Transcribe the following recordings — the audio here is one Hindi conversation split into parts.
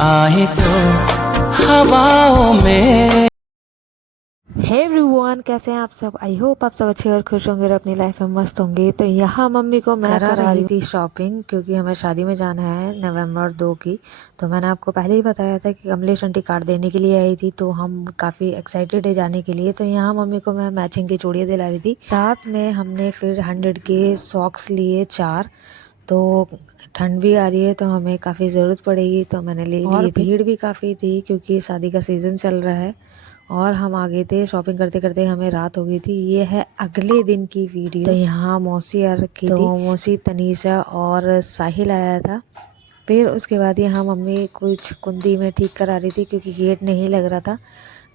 आए तो हवाओं में। हे एवरीवन, कैसे हैं आप सब। आई होप आप सब अच्छे और खुश होंगे और अपनी लाइफ में मस्त होंगे। तो यहाँ मम्मी को मैं करा रही थी शॉपिंग, क्योंकि हमें शादी में जाना है नवंबर 2 की। तो मैंने आपको पहले ही बताया था कि कमलेश आंटी कार्ड देने के लिए आई थी, तो हम काफ़ी एक्साइटेड है जाने के लिए। तो यहाँ मम्मी को मैं मैचिंग की चूड़ियाँ दिला रही थी, साथ में हमने फिर 100 के सॉक्स लिए 4। तो ठंड भी आ रही है तो हमें काफ़ी ज़रूरत पड़ेगी, तो मैंने ले लिए। और भीड़ भी काफ़ी थी क्योंकि शादी का सीज़न चल रहा है। और हम आ गए थे शॉपिंग करते करते, हमें रात हो गई थी। ये है अगले दिन की वीडियो। तो यहाँ मौसी आ रखी थी, तो मौसी, तनीषा और साहिल आया था। फिर उसके बाद यहाँ मम्मी कुछ कुंडी में ठीक करा रही थी क्योंकि गेट नहीं लग रहा था।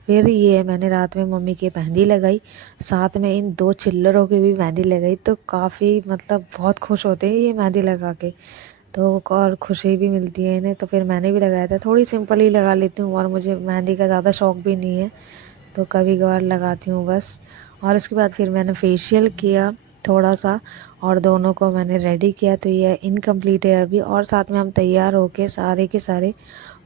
फिर ये मैंने रात में मम्मी की मेहंदी लगाई, साथ में इन 2 चिल्लरों की भी मेहंदी लगाई। तो काफ़ी मतलब बहुत खुश होते हैं ये मेहंदी लगा के, तो और खुशी भी मिलती है इन्हें। तो फिर मैंने भी लगाया था, थोड़ी सिंपल ही लगा लेती हूँ और मुझे मेहंदी का ज़्यादा शौक भी नहीं है, तो कभी कभार लगाती हूँ बस। और उसके बाद फिर मैंने फेशियल किया थोड़ा सा और दोनों को मैंने रेडी किया। तो ये इनकम्प्लीट है अभी, और साथ में हम तैयार होके सारे के सारे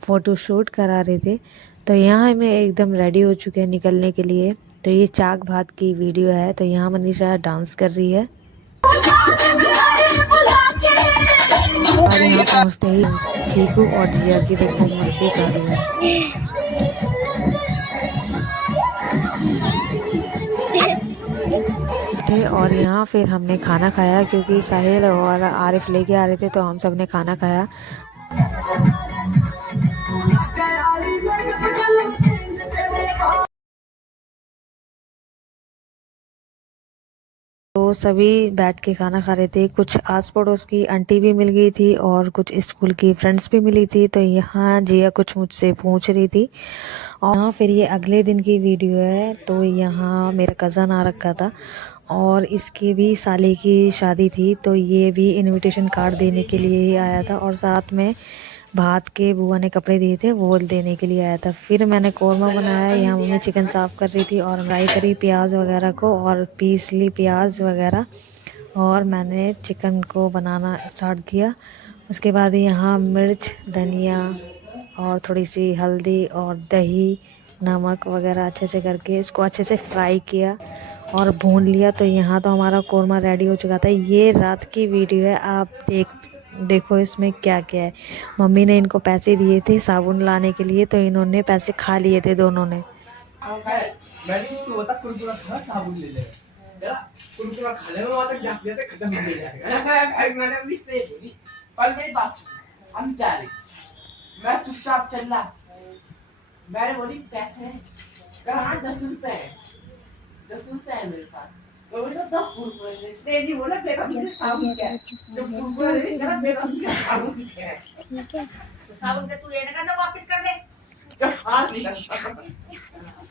फ़ोटोशूट करा रहे थे। तो यहाँ मैं एकदम रेडी हो चुके हैं निकलने के लिए। तो ये चाक भात की वीडियो है। तो यहाँ मनीषा डांस कर रही है और यहाँ पहुँचते ही चीकू और जिया की देखो मस्ती चालू है। थे और यहाँ फिर हमने खाना खाया क्योंकि साहिल और आरिफ लेके आ रहे थे, तो हम सब ने खाना खाया। तो सभी बैठ के खाना खा रहे थे। कुछ आस पड़ोस की आंटी भी मिल गई थी और कुछ स्कूल की फ्रेंड्स भी मिली थी। तो यहाँ जिया कुछ मुझसे पूछ रही थी। और यहाँ फिर ये अगले दिन की वीडियो है। तो यहाँ मेरा कज़न आ रखा था और इसकी भी साली की शादी थी, तो ये भी इनविटेशन कार्ड देने के लिए ही आया था। और साथ में भात के बुआ ने कपड़े दिए थे वो देने के लिए आया था। फिर मैंने कौरमा बनाया, यहाँ मम्मी चिकन साफ़ कर रही थी और फ्राई करी प्याज वगैरह को और पीस ली प्याज वगैरह, और मैंने चिकन को बनाना स्टार्ट किया। उसके बाद यहाँ मिर्च, धनिया और थोड़ी सी हल्दी और दही, नमक वगैरह अच्छे से करके इसको अच्छे से फ्राई किया और भून लिया। तो यहाँ तो हमारा कौरमा रेडी हो चुका था। ये रात की वीडियो है, आप देखो इसमें क्या क्या है। मम्मी ने इनको पैसे दिए थे साबुन लाने के लिए, तो इन्होंने पैसे खा लिए थे दोनों ने। कुरकुरा खाने में वाला जाग जाते खत्म हो जाएगा। मैंने मिस नहीं बोली पर मेरी बात हम जा रहे, मैं चुपचाप चल रहा। मैंने बोली पैसे हैं, कहा हाँ 10 रुपए है, 10 रुपए है मेरे पास। तो बोले तो कुरकुरे, इसने नहीं बोला मेरा मुझे साबुन क्या है, जो कुरकुरे नहीं करा मेरा मुझे साबुन क्या है। ठीक है, तो साबुन के तू लेने का तो वापस कर दे। जो हाथ नहीं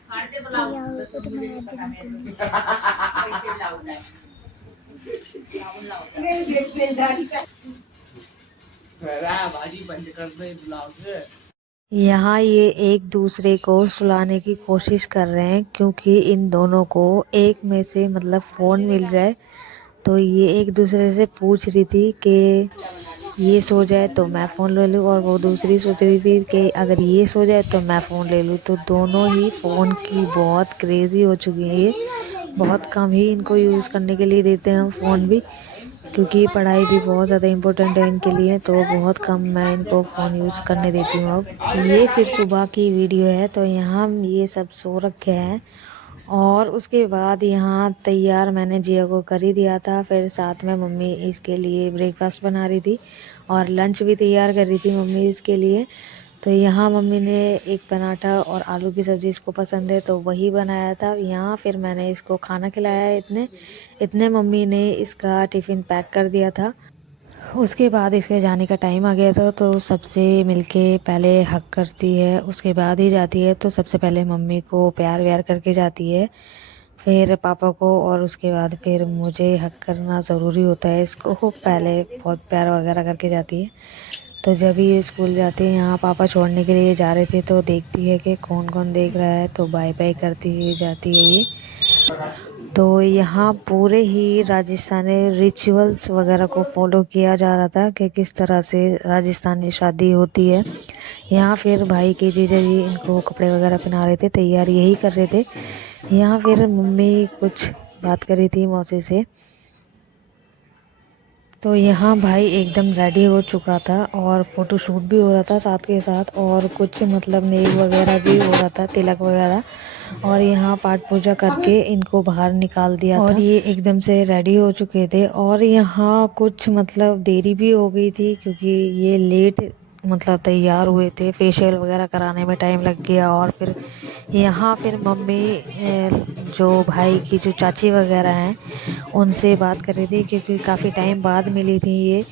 खाने दे बुलाओ, तो मुझे नहीं पता है कैसे बुलाओ जाए। यहाँ ये एक दूसरे को सुलाने की कोशिश कर रहे हैं क्योंकि इन दोनों को एक में से मतलब फ़ोन मिल जाए। तो ये एक दूसरे से पूछ रही थी कि ये सो जाए तो मैं फ़ोन ले लूँ, और वो दूसरी सोच रही थी कि अगर ये सो जाए तो मैं फ़ोन ले लूँ। तो दोनों ही फ़ोन की बहुत क्रेज़ी हो चुकी है। ये बहुत कम ही इनको यूज़ करने के लिए देते हैं हम फ़ोन भी, क्योंकि पढ़ाई भी बहुत ज़्यादा इम्पोर्टेंट है इनके लिए। तो बहुत कम मैं इनको फ़ोन यूज़ करने देती हूँ अब। ये फिर सुबह की वीडियो है। तो यहाँ ये सब सो रखे हैं और उसके बाद यहाँ तैयार मैंने जिया को कर ही दिया था। फिर साथ में मम्मी इसके लिए ब्रेकफास्ट बना रही थी और लंच भी तैयार कर रही थी मम्मी इसके लिए। तो यहाँ मम्मी ने एक पराठा और आलू की सब्ज़ी इसको पसंद है तो वही बनाया था। यहाँ फिर मैंने इसको खाना खिलाया। इतने मम्मी ने इसका टिफ़िन पैक कर दिया था। उसके बाद इसके जाने का टाइम आ गया था, तो सबसे मिलके पहले हक करती है, उसके बाद ही जाती है। तो सबसे पहले मम्मी को प्यार व्यार करके जाती है, फिर पापा को, और उसके बाद फिर मुझे हक करना ज़रूरी होता है। इसको पहले बहुत प्यार वगैरह करके जाती है। तो जब ये स्कूल जाती है, यहाँ पापा छोड़ने के लिए जा रहे थे, तो देखती है कि कौन कौन देख रहा है, तो बाय बाय करती हुई जाती है ये। तो यहाँ पूरे ही राजस्थानी रिचुअल्स वगैरह को फॉलो किया जा रहा था कि किस तरह से राजस्थानी शादी होती है। यहाँ फिर भाई के जीजा जी इनको कपड़े वगैरह पहना रहे थे, तैयार यही कर रहे थे। यहाँ फिर मम्मी कुछ बात कर रही थी मौसी से। तो यहाँ भाई एकदम रेडी हो चुका था और फोटोशूट भी हो रहा था साथ के साथ, और कुछ मतलब नेल वगैरह भी हो रहा था, तिलक वगैरह। और यहाँ पाठ पूजा करके इनको बाहर निकाल दिया और ये एकदम से रेडी हो चुके थे। और यहाँ कुछ मतलब देरी भी हो गई थी क्योंकि ये लेट मतलब तैयार हुए थे, फेशियल वगैरह कराने में टाइम लग गया। और फिर यहाँ फिर मम्मी जो भाई की जो चाची वगैरह हैं उनसे बात कर रही थी क्योंकि काफ़ी टाइम बाद मिली थी ये,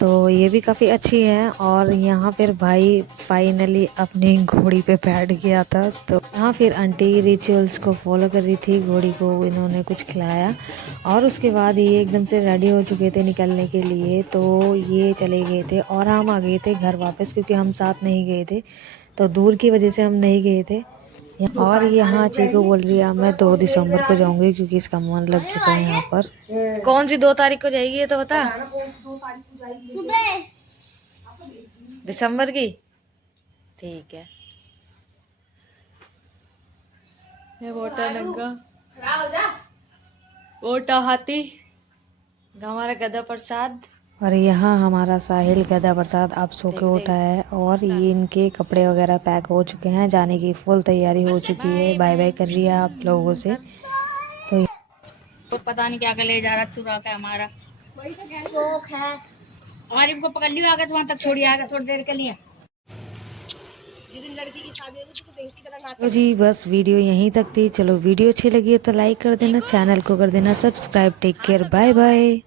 तो ये भी काफ़ी अच्छी हैं। और यहाँ फिर भाई फाइनली अपनी घोड़ी पे बैठ गया था। तो यहाँ फिर आंटी रिचुअल्स को फॉलो कर रही थी, घोड़ी को इन्होंने कुछ खिलाया और उसके बाद ये एकदम से रेडी हो चुके थे निकलने के लिए। तो ये चले गए थे और हम आ गए थे घर वापस क्योंकि हम साथ नहीं गए थे, तो दूर की वजह से हम नहीं गए थे। और यहाँ चीकू बोल रही है मैं 2 दिसंबर को जाऊंगी क्योंकि इसका मन लग चुका है यहाँ पर। कौन सी 2 तारीख को जाएगी ये तो बता। दिसंबर की, ठीक है। वोटा नंगा वोटा हाथी हमारा गदा प्रसाद। और यहाँ हमारा साहिल गदा प्रसाद अब सो के उठा है और ये इनके कपड़े वगैरह पैक हो चुके हैं, जाने की फुल तैयारी हो चुकी है, बाय बाय कर रही है आप लोगों से। तो पता नहीं क्या कर ले जा रहा चुरा के हमारा शौक है। हमारी को पकड़ लियो आगे वहां तक छोड़ी आगे थोड़ी देर के लिए। लड़की की शादी होगी तो देख की तरह तो जी बस वीडियो यहीं तक थी। चलो वीडियो अच्छी लगी है तो लाइक कर देना, चैनल को कर देना subscribe. Take care, bye bye.